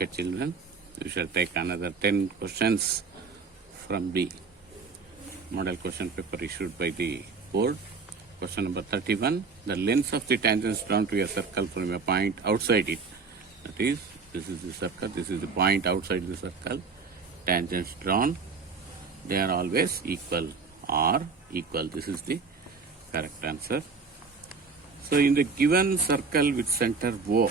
Okay, children, we shall take another 10 questions from the model question paper issued by the board. Question number 31. The length of the tangents drawn to a circle from a point outside it. That is, this is the circle, this is the point outside the circle. Tangents drawn, they are always equal or equal. This is the correct answer. So, in the given circle with center O,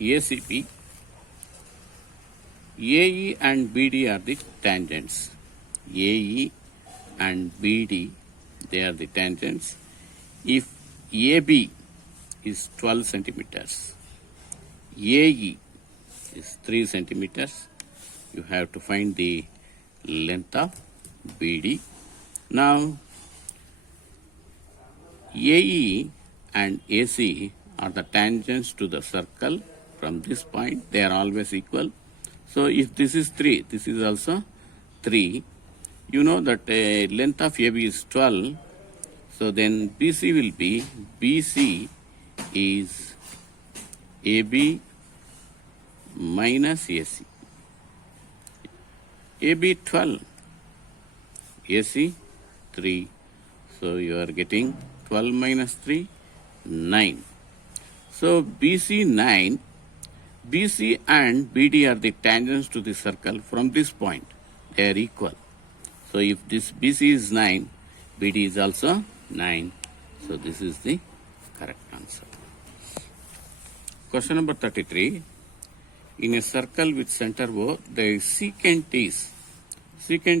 ACP, AE and BD are the tangents. AE and BD, they are the tangents. If AB is 12 centimeters, AE is 3 centimeters, you have to find the length of BD. Now, AE and AC are the tangents to the circle from this point. They are always equal. So, if this is 3, this is also 3. You know that length of AB is 12. So, then BC will be, BC is AB minus AC. AB 12, AC 3. So, you are getting 12 minus 3, 9. So, BC 9, BC and BD are the tangents to the circle from this point. They are equal. So, if this BC is 9, BD is also 9. So, this is the correct answer. Question number 33. In a circle with center O, the secant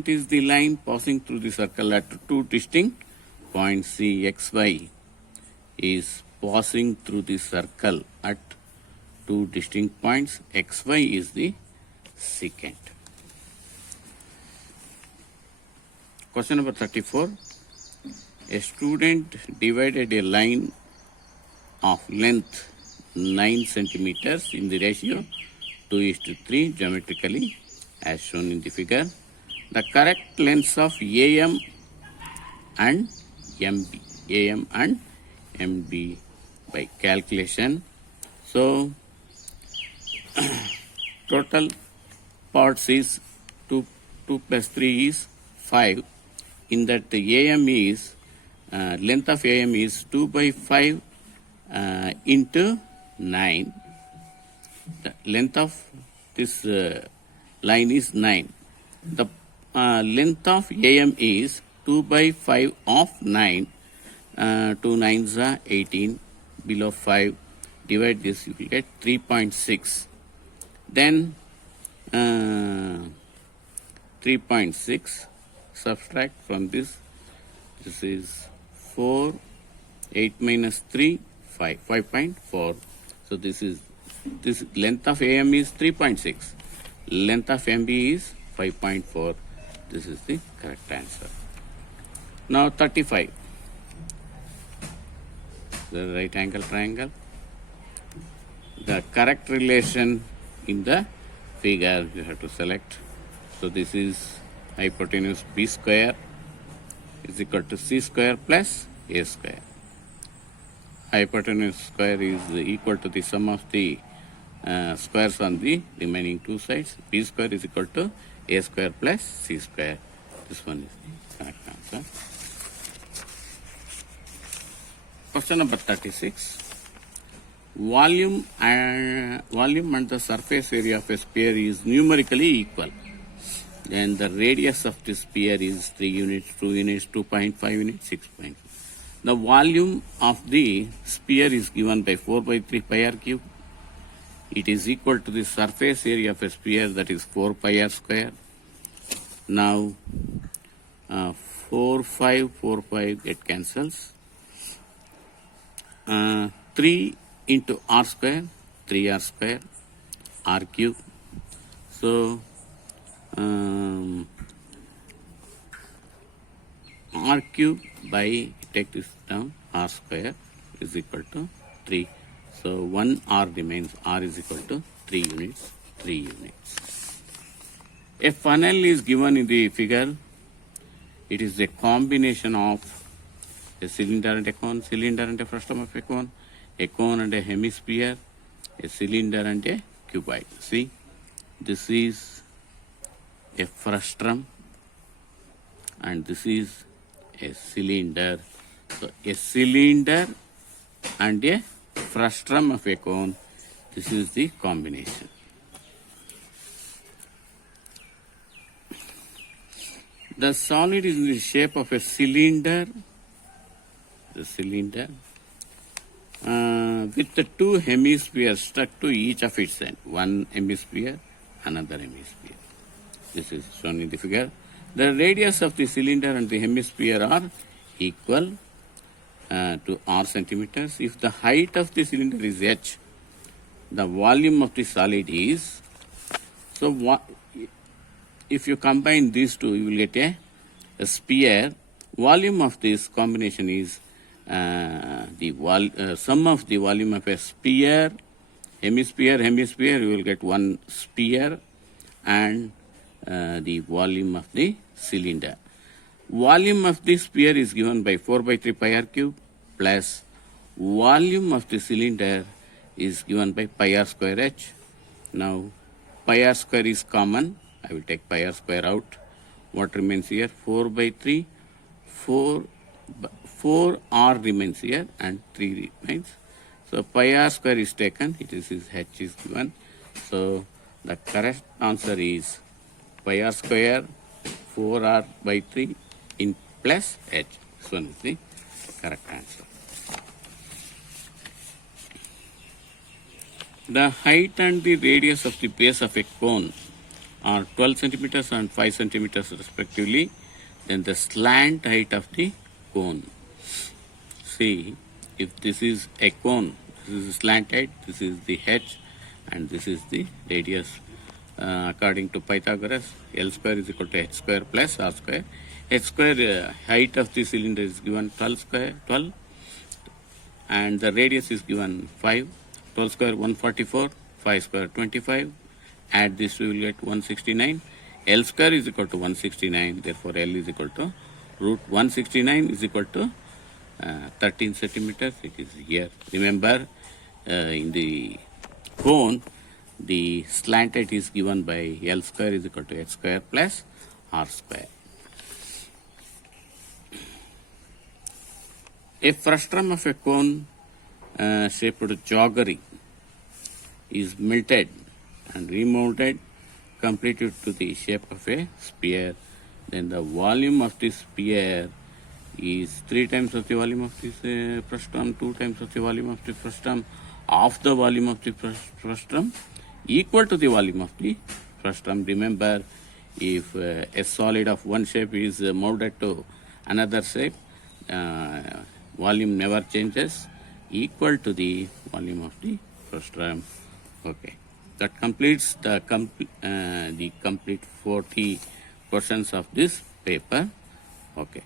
is the line passing through the circle at two distinct points. C, X, Y is passing through the circle at two distinct points. X, Y is the secant. Question number 34. A student divided a line of length 9 centimeters in the ratio 2:3 geometrically as shown in the figure. The correct lengths of AM and MB. AM and MB by calculation. So, total parts is 2 plus 3 is 5. In that the AM is, length of AM is 2 by 5 into 9. The length of this line is 9. The length of AM is 2 by 5 of 9. 2 9s are 18. Below 5, divide this, you will get 3.6. Then 3.6, subtract from this. This is 4, 8 minus 3, 5, 5.4. So, this length of AM is 3.6. Length of MB is 5.4. This is the correct answer. Now, 35. The right angle triangle. The correct relation in the figure you have to select. So, this is hypotenuse B square is equal to C square plus A square. Hypotenuse square is equal to the sum of the squares on the remaining two sides. B square is equal to A square plus C square. This one is the correct answer. Question number 36. Volume and the surface area of a sphere is numerically equal. Then the radius of the sphere is 3 units, 2 units, 2.5 units, 6 points. The volume of the sphere is given by 4 by 3 pi r cube. It is equal to the surface area of a sphere, that is 4 pi r square. Now, 4, 5 get cancels. 3 into r square, 3r square, r cube. So, r cube by, take this down, r square is equal to 3. So, 1 r remains, r is equal to 3 units, 3 units. A funnel is given in the figure. It is a combination of a cylinder and a cone, cylinder and a frustum of a cone, a cone and a hemisphere, a cylinder and a cuboid. See, this is a frustrum and this is a cylinder. So a cylinder and a frustrum of a cone, this is the combination. The solid is in the shape of a cylinder, the cylinder, with the two hemispheres stuck to each of its ends. One hemisphere, another hemisphere. This is shown in the figure. The radius of the cylinder and the hemisphere are equal to r centimeters. If the height of the cylinder is h, the volume of the solid is, so if you combine these two, you will get a sphere. Volume of this combination is the sum of the volume of a sphere, hemisphere, you will get one sphere, and the volume of the cylinder. Volume of the sphere is given by 4 by 3 pi r cube plus volume of the cylinder is given by pi r square h. Now pi r square is common. I will take pi r square out. What remains here? 4 by 3. 4 r remains here and 3 remains. So pi r square is taken. It is h is given. So the correct answer is pi r square 4r by 3 in plus h. This one is the correct answer. The height and the radius of the base of a cone are 12 centimeters and 5 centimeters respectively. Then the slant height of the cone. See, if this is a cone, this is the slant height, this is the h, and this is the radius. According to Pythagoras, L square is equal to h square plus r square. H square height of the cylinder is given 12, and the radius is given 5. 12 square 144, 5 square 25. Add this, we will get 169. L square is equal to 169. Therefore, L is equal to root 169 is equal to 13 centimeters. It is here. Remember, in the cone, the slant height is given by L square is equal to h square plus r square. A frustrum of a cone shaped joggery is melted and remolded completed to the shape of a sphere. Then the volume of this sphere is 3 times of the volume of this frustrum, 2 times of the volume of the frustrum, half the volume of the frustrum, equal to the volume of the frustrum. Remember, if a solid of one shape is molded to another shape, volume never changes, equal to the volume of the frustrum. Okay, that completes the complete 40 questions of this paper. Okay.